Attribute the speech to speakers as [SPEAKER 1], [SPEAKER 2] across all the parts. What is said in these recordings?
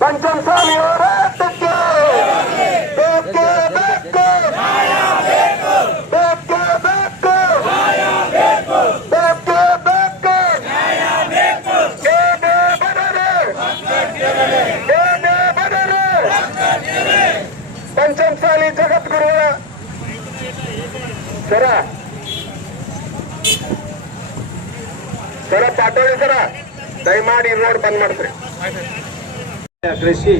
[SPEAKER 1] ಪಂಚಮಸಾಲಿ ಹೋರಾಟಕ್ಕೆ ಬೇಕೇ, ಬೇಕು. ಬೇಕು ಬೇಕು. ಬೇಕು ಬೇಕು. ಏನು ಬರಲಿ ಏನು ಬರಲಿ. ಪಂಚಮಸಾಲಿ ಜಗದ್ಗುರುಗಳ ಸರ. ಸರ ಪಾಟೋಳಿ ಸರ ದಯಮಾಡಿ ರೋಡ್ ಬಂದ್ ಮಾಡ್ತೀರಿ.
[SPEAKER 2] ಆಗ್ರಹಿಸಿ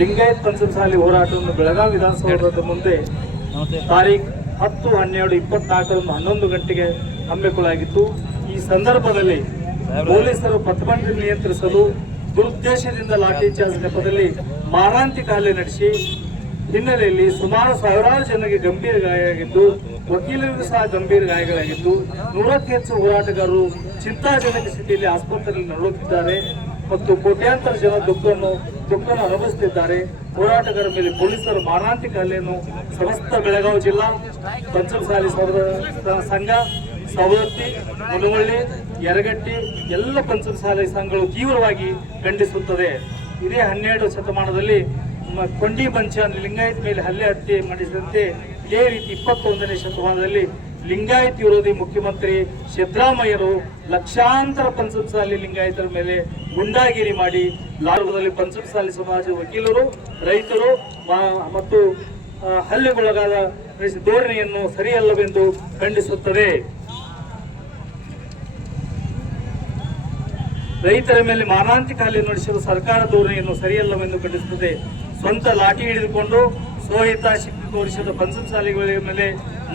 [SPEAKER 2] ಲಿಂಗಾಯತ್ ಪಂಚಮಸಾಲಿ ಹೋರಾಟವನ್ನು ಬೆಳಗಾವಿ ವಿಧಾನಸೌಧದ ಮುಂದೆ ತಾರೀಖ್ ಹತ್ತು ಹನ್ನೆರಡು ಇಪ್ಪತ್ನಾಲ್ಕರಂದು ಹನ್ನೊಂದು ಗಂಟೆಗೆ ಹಮ್ಮಿಕೊಳ್ಳಲಾಗಿತ್ತು. ಈ ಸಂದರ್ಭದಲ್ಲಿ ಪೊಲೀಸರು ಪ್ರತಿಭಟನೆ ನಿಯಂತ್ರಿಸಲು ದುರುದ್ದೇಶದಿಂದ ಲಾಠಿ ಚಾರ್ಜ್ ನೆಪದಲ್ಲಿ ಮಾರಾಂತಿಕ ಹಲ್ಲೆ ನಡೆಸಿ ಹಿನ್ನೆಲೆಯಲ್ಲಿ ಸುಮಾರು ಸಾವಿರಾರು ಜನರಿಗೆ ಗಂಭೀರ ಗಾಯಗಳಾಗಿದ್ದು ವಕೀಲರಿಗೂ ಸಹ ಗಂಭೀರ ಗಾಯಗಳಾಗಿದ್ದು ನೂರಕ್ಕೂ ಹೆಚ್ಚು ಹೋರಾಟಗಾರರು ಚಿಂತಾಜನಕ ಸ್ಥಿತಿಯಲ್ಲಿ ಆಸ್ಪತ್ರೆಯಲ್ಲಿ ನರಳುತ್ತಿದ್ದಾರೆ. ಮತ್ತು ಕೋಟ್ಯಾಂತರ ಜನ ದುಃಖವನ್ನು ದುಃಖವನ್ನು ಅನುಭವಿಸುತ್ತಿದ್ದಾರೆ ಹೋರಾಟಗಾರರ ಮೇಲೆ ಪೊಲೀಸರು ಮಾರಣಾಂತಿಕ ಹಲ್ಲೆಯನ್ನು ಸಮಸ್ತ ಬೆಳಗಾವಿ ಜಿಲ್ಲಾ, ಪಂಚಮಸಾಲಿ ಸಾಲಿ ಸಂಘ, ಸವದತ್ತಿ, ಮುನವಳ್ಳಿ, ಯರಗಟ್ಟಿ, ಎಲ್ಲ ಪಂಚಮಸಾಲಿ ಸಂಘಗಳು ತೀವ್ರವಾಗಿ ಖಂಡಿಸುತ್ತದೆ. ಇದೇ ಹನ್ನೆರಡು ಶತಮಾನದಲ್ಲಿ ಕೊಂಡಿ ಮಂಚ ಲಿಂಗಾಯತ್ ಮೇಲೆ ಹಲ್ಲೆ ಹತ್ಯೆ ಮಾಡಿಸಿದಂತೆ ಇದೇ ರೀತಿ ಇಪ್ಪತ್ತೊಂದನೇ ಶತಮಾನದಲ್ಲಿ ಲಿಂಗಾಯತ್ ವಿರೋಧಿ ಮುಖ್ಯಮಂತ್ರಿ ಸಿದ್ದರಾಮಯ್ಯರು ಲಕ್ಷಾಂತರ ಪಂಚಮಸಾಲಿ ಲಿಂಗಾಯತರ ಮೇಲೆ ಗುಂಡಾಗಿರಿ ಮಾಡಿ ಲಾಭದಲ್ಲಿ ಪಂಚಮ ಸಾಲಿ ಸಮಾಜ ವಕೀಲರು, ರೈತರು ಮತ್ತು ಹಲ್ಲೆಗೊಳಗಾದ ಧೋರಣೆಯನ್ನು ಸರಿಯಲ್ಲವೆಂದು ಖಂಡಿಸುತ್ತದೆ. ರೈತರ ಮೇಲೆ ಮಾನಾಂತಿಕ ಹಲ್ಲೆ ನಡೆಸಲು ಸರ್ಕಾರ ಧೋರಣೆಯನ್ನು ಸರಿಯಲ್ಲವೆಂದು ಖಂಡಿಸುತ್ತದೆ. ಸ್ವಂತ ಲಾಠಿ ಹಿಡಿದುಕೊಂಡು ಸೋಹಿತ ಶಕ್ತಿ ತೋರಿಸಿದ ಪಂಚಮಸಾಲಿಗಳ ಮೇಲೆ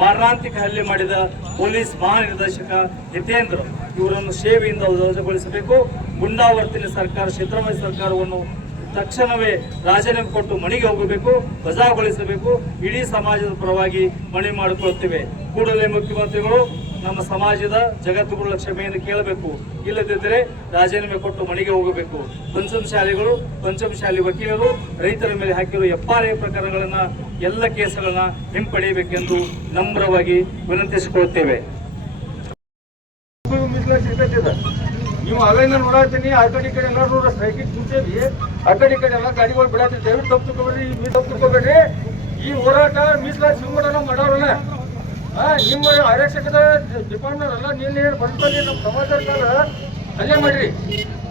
[SPEAKER 2] ಮಾರಣಾಂತಿಕ ಹಲ್ಲೆ ಮಾಡಿದ ಪೊಲೀಸ್ ಮಹಾನಿರ್ದೇಶಕ ಹಿತೇಂದ್ರ. ಇವರನ್ನು ಸೇವೆಯಿಂದ ವಜಗೊಳಿಸಬೇಕು. ಗುಂಡಾವರ್ತಿನ ಸರ್ಕಾರ, ಸಿದ್ದರಾಮಯ್ಯ ಸರ್ಕಾರವನ್ನು ತಕ್ಷಣವೇ ರಾಜೀನಾಮೆ ಕೊಟ್ಟು ಮಣಿಗೆ ಹೋಗಬೇಕು, ವಜಾಗೊಳಿಸಬೇಕು. ಇಡೀ ಸಮಾಜದ ಪರವಾಗಿ ಮಣಿ ಮಾಡಿಕೊಳ್ಳುತ್ತೇವೆ ಕೂಡಲೇ ಮುಖ್ಯಮಂತ್ರಿಗಳು ನಮ್ಮ ಸಮಾಜದ ಜಗತ್ತುಗಳ ಕ್ಷಮೆಯನ್ನು ಕೇಳಬೇಕು ಇಲ್ಲದಿದ್ದರೆ ರಾಜೀನಾಮೆ ಕೊಟ್ಟು ಮನೆಗೆ ಹೋಗಬೇಕು ಪಂಚಮಶಾಲಿಗಳು ಪಂಚಮಶಾಲಿ ವಕೀಲರು ರೈತರ ಮೇಲೆ ಹಾಕಿರುವ ಎಫ್ಆರ್ಐ ಪ್ರಕರಣಗಳನ್ನ ಎಲ್ಲ ಕೇಸುಗಳನ್ನ ಹಿಂಪಡೆಯಬೇಕೆಂದು ನಮ್ರವಾಗಿ ವಿನಂತಿಸಿಕೊಳ್ಳುತ್ತೇವೆ
[SPEAKER 3] ನೀವು ಅವೇನ ನೋಡಾತೀನಿ ಆ ಕಡೆ ಎಲ್ಲರೂ ಸ್ಟ್ರೈಕಿಗೆ ಕೂತೇವಿ ಆ ಕಡೆ ಎಲ್ಲ ಗಾಡಿಗಳು ಬಿಡತ್ತೀವಿ ದಯವಿಟ್ಟು ತಪ್ಪು ತಗೋಬೇಡ್ರಿ ತಪ್ಪು ತಗೋಬೇಡ್ರಿ ಈ ಹೋರಾಟ ಮೀಸಲಾತಿ ಮಾಡೋರಲ್ಲ ನಿಮ್ಮ ಆರಕ್ಷಕದ ಡಿಪಾರ್ಟ್ಮೆಂಟ್ ಎಲ್ಲ ನಿನ್ನೆ ಬಂದಲ್ಲಿ ನಮ್ಮ ಸಮಾಜದ ಕಾಲ ಅಲ್ಲೇ ಮಾಡ್ರಿ.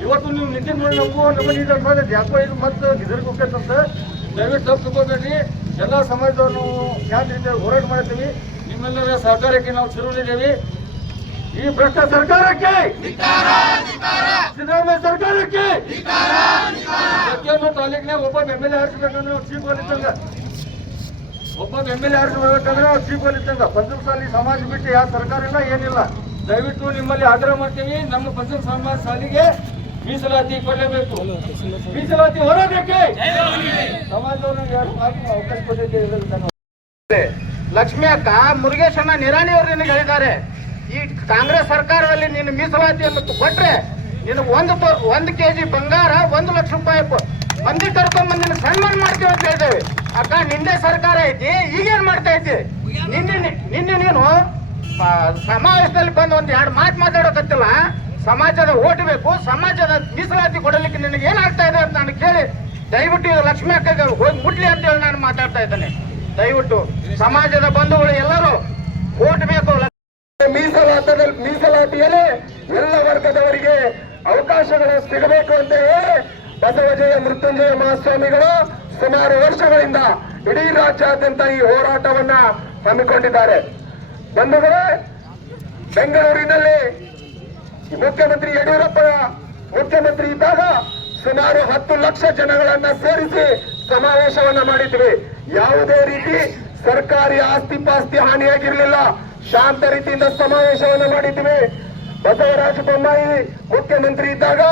[SPEAKER 3] ಇವತ್ತು ನೀವು ನಿಂತಿನ ನೋಡಿ ನಮಗೂ ನಮ್ಮ ನೀರು ಮಾಡೋದು ಯಾಕೋ ಇದು ಮತ್ತೆ ಇದ್ರಿಗೆ ಹೋಗ್ತಂತ ದಯವಿಟ್ಟು ತಪ್ಪು ತಗೋಬೇಡ್ರಿ ಎಲ್ಲ ಸಮಾಜದವ್ರು ಯಾವ ರೀತಿ ಹೋರಾಟ ಮಾಡ್ತೀವಿ ನಿಮ್ಮೆಲ್ಲರ ಸಹಕಾರಕ್ಕೆ ನಾವು ಸಿರುಳಿದ್ದೇವೆ. ಈ ಭ್ರಷ್ಟ ಸರ್ಕಾರಕ್ಕೆ ಸಿದ್ದರಾಮಯ್ಯ ಸರ್ಕಾರಕ್ಕೆ ಪ್ರತಿಯೊಂದು ತಾಲೂಕಿನಾಗ ಒಬ್ಬ ಎಂ ಎಲ್ ಎ ಆರಿಸ್ಬೇಕಂದ್ರೆ ಅವ್ರು ಚೀಫ್ ಒಬ್ಬ ಎಂ ಎಲ್ ಎ ಆರಿಸ್ಬೇಕಂದ್ರೆ ಅವ್ರು ಚೀಫ್ ಇದ್ದಂಗ. ಪಂಚಮಸಾಲಿ ಸಮಾಜ ಬಿಟ್ಟು ಯಾವ ಸರ್ಕಾರ ಇಲ್ಲ, ಏನಿಲ್ಲ. ದಯವಿಟ್ಟು ನಿಮ್ಮಲ್ಲಿ ಆಗ್ರಹ ಮಾಡ್ತೀವಿ ನಮ್ಮ ಪಂಚಮ ಸಮಾಜ ಸಾಲಿಗೆ ಮೀಸಲಾತಿ ಕೊಡಲೇಬೇಕು. ಮೀಸಲಾತಿ ಹೋರಾಟಕ್ಕೆ ಸಮಾಜದವ್ರಿಗೆ ಯಾರು ಮಾಡಿ ಅವಕಾಶ ಕೊಟ್ಟಿದ್ದೇವೆ
[SPEAKER 1] ಅಕ್ಕ ಮುರುಗೇಶಣ್ಣ ನಿರಾಣಿ ಅವರು ನಿನಗೆ ಹೇಳಿದ್ದಾರೆ. ಈ ಕಾಂಗ್ರೆಸ್ ಸರ್ಕಾರದಲ್ಲಿ ನೀನು ಮೀಸಲಾತಿಯನ್ನು ಕೊಟ್ರೆ ನಿನಗೆ ಒಂದು ಒಂದು ಒಂದು ಕೆಜಿ ಬಂಗಾರ, ಒಂದು ಲಕ್ಷ ರೂಪಾಯಿ ಮಂದಿ ಕರ್ಕೊಂಡ್ ನಿನ್ನ ಸನ್ಮಾನ ಮಾಡ್ತೀವಿ ಅಂತ ಹೇಳ್ತೇವೆ ಅಕ್ಕ, ನಿಂದೆ ಸರ್ಕಾರ ಐತಿ, ಈಗೇನ್ ಮಾಡ್ತಾ ಐತಿ ನಿನ್ನೆ ನಿನ್ನೆ ನೀನು ಸಮಾವೇಶದಲ್ಲಿ ಬಂದು ಒಂದ್ ಎರಡು ಮಾತು ಮಾತಾಡೋಕತ್ತಿಲ್ಲ ಸಮಾಜದ ಓಟ್ ಬೇಕು, ಸಮಾಜದ ಮೀಸಲಾತಿ ಕೊಡಲಿಕ್ಕೆ ನಿನಗೆ ಏನಾಗ್ತಾ ಇದೆ ಅಂತ ನಾನು ಕೇಳಿ, ದಯವಿಟ್ಟು ಲಕ್ಷ್ಮಿ ಅಕ್ಕಗೆ ಹೋಗಿ ಮುಟ್ಲಿ ಅಂತ ಹೇಳಿ ನಾನು ಮಾತಾಡ್ತಾ ಇದ್ದೇನೆ. ದಯವಿಟ್ಟು ಸಮಾಜದ ಬಂಧುಗಳು ಎಲ್ಲರೂ ಓಟ್ ಬೇಕು ಮೀಸಲಾತದಲ್ಲಿ, ಮೀಸಲಾತಿಯಲ್ಲಿ ಎಲ್ಲ ವರ್ಗದವರಿಗೆ ಅವಕಾಶಗಳು ಸಿಗಬೇಕು ಅಂತ ಹೇಳಿ ಬಸವಜಯ ಮೃತ್ಯುಂಜಯ ಮಹಾಸ್ವಾಮಿಗಳು ಸುಮಾರು ವರ್ಷಗಳಿಂದ ಇಡೀ ರಾಜ್ಯಾದ್ಯಂತ ಈ ಹೋರಾಟವನ್ನ ಹಮ್ಮಿಕೊಂಡಿದ್ದಾರೆ. ಬಂಧುಗಳೇ, ಬೆಂಗಳೂರಿನಲ್ಲಿ ಮುಖ್ಯಮಂತ್ರಿ ಯಡಿಯೂರಪ್ಪ, ಮುಖ್ಯಮಂತ್ರಿ ಇದ್ದಾಗ ಸುಮಾರು ಹತ್ತು ಲಕ್ಷ ಜನಗಳನ್ನ ಸೇರಿಸಿ ಸಮಾವೇಶವನ್ನ ಮಾಡಿದ್ವಿ. ಯಾವುದೇ ರೀತಿ ಸರ್ಕಾರಿ ಆಸ್ತಿ ಪಾಸ್ತಿ ಹಾನಿಯಾಗಿರಲಿಲ್ಲ ಶಾಂತ ರೀತಿಯಿಂದ ಸಮಾವೇಶವನ್ನ ಮಾಡಿದ್ವಿ. ಬಸವರಾಜ ಬೊಮ್ಮಾಯಿ ಮುಖ್ಯಮಂತ್ರಿ ಇದ್ದಾಗ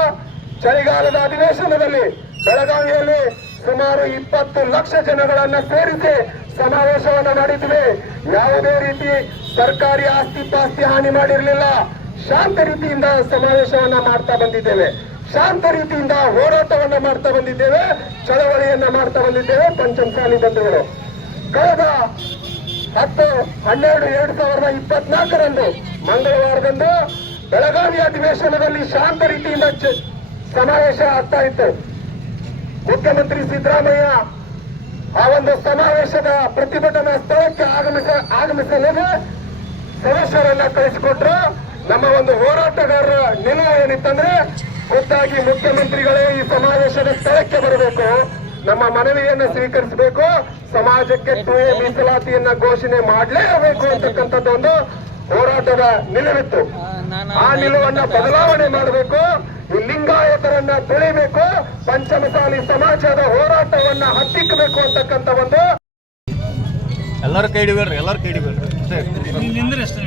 [SPEAKER 1] ಚಳಿಗಾಲದ ಅಧಿವೇಶನದಲ್ಲಿ ಬೆಳಗಾವಿಯಲ್ಲಿ ಸುಮಾರು ಇಪ್ಪತ್ತು ಲಕ್ಷ ಜನಗಳನ್ನ ಸೇರಿಸಿ ಸಮಾವೇಶವನ್ನ ನಡೆಸಿವೆ. ಯಾವುದೇ ರೀತಿ ಸರ್ಕಾರಿ ಆಸ್ತಿ ಪಾಸ್ತಿ ಹಾನಿ ಮಾಡಿರಲಿಲ್ಲ. ಶಾಂತ ರೀತಿಯಿಂದ ಸಮಾವೇಶವನ್ನ ಮಾಡ್ತಾ ಬಂದಿದ್ದೇವೆ. ಶಾಂತ ರೀತಿಯಿಂದ ಹೋರಾಟವನ್ನ ಮಾಡ್ತಾ ಬಂದಿದ್ದೇವೆ. ಚಳವಳಿಯನ್ನ ಮಾಡ್ತಾ ಬಂದಿದ್ದೇವೆ ಪಂಚಮಸಾಲಿ ಬಂಧುಗಳು. ಕಳೆದ ಹತ್ತು, ಹನ್ನೆರಡು, ಎರಡು ಸಾವಿರದ ಇಪ್ಪತ್ನಾಲ್ಕರಂದು ಮಂಗಳವಾರದಂದು ಬೆಳಗಾವಿ ಅಧಿವೇಶನದಲ್ಲಿ ಶಾಂತ ರೀತಿಯಿಂದ ಸಮಾವೇಶ ಆಗ್ತಾ ಇತ್ತು. ಮುಖ್ಯಮಂತ್ರಿ ಸಿದ್ದರಾಮಯ್ಯ ಆ ಒಂದು ಸಮಾವೇಶದ ಪ್ರತಿಭಟನಾ ಸ್ಥಳಕ್ಕೆ ಆಗಮಿಸ ಆಗಮಿಸಲು ಸದಸ್ಯರನ್ನ ಕಳಿಸಿಕೊಟ್ರು. ನಮ್ಮ ಒಂದು ಹೋರಾಟಗಾರರ ನಿಲುವು ಏನಿತ್ತಂದ್ರೆ ಖುದ್ದಾಗಿ ಮುಖ್ಯಮಂತ್ರಿಗಳೇ ಈ ಸಮಾವೇಶದ ಸ್ಥಳಕ್ಕೆ ಬರಬೇಕು. ನಮ್ಮ ಮನವಿಯನ್ನು ಸ್ವೀಕರಿಸಬೇಕು. ಸಮಾಜಕ್ಕೆ ಟು ಎ ಮೀಸಲಾತಿಯನ್ನ ಘೋಷಣೆ ಮಾಡಲೇಬೇಕು ಅಂತಕ್ಕಂಥದ್ದು ಒಂದು ಹೋರಾಟದ ನಿಲುವಿತ್ತು. ಆ ನಿಲುವನ್ನ ಬದಲಾವಣೆ ಮಾಡಬೇಕು ಈ ಲಿಂಗಾಯತರನ್ನ ತಿಳಿಬೇಕು ಪಂಚಮಸಾಲಿ ಸಮಾಜದ ಹೋರಾಟವನ್ನ ಹತ್ತಿಕ್ಕಬೇಕು ಅಂತಕ್ಕಂಥ ಒಂದು
[SPEAKER 4] ಎಲ್ಲರೂ ಕೈ ಹಿಡಿಬೇಡ್ರಿ ಕೈಡಿಬೇಡ್ರಿ ಕೈ ಹಿಡಿಬೇಡ್ರಿ. ಅಷ್ಟೇ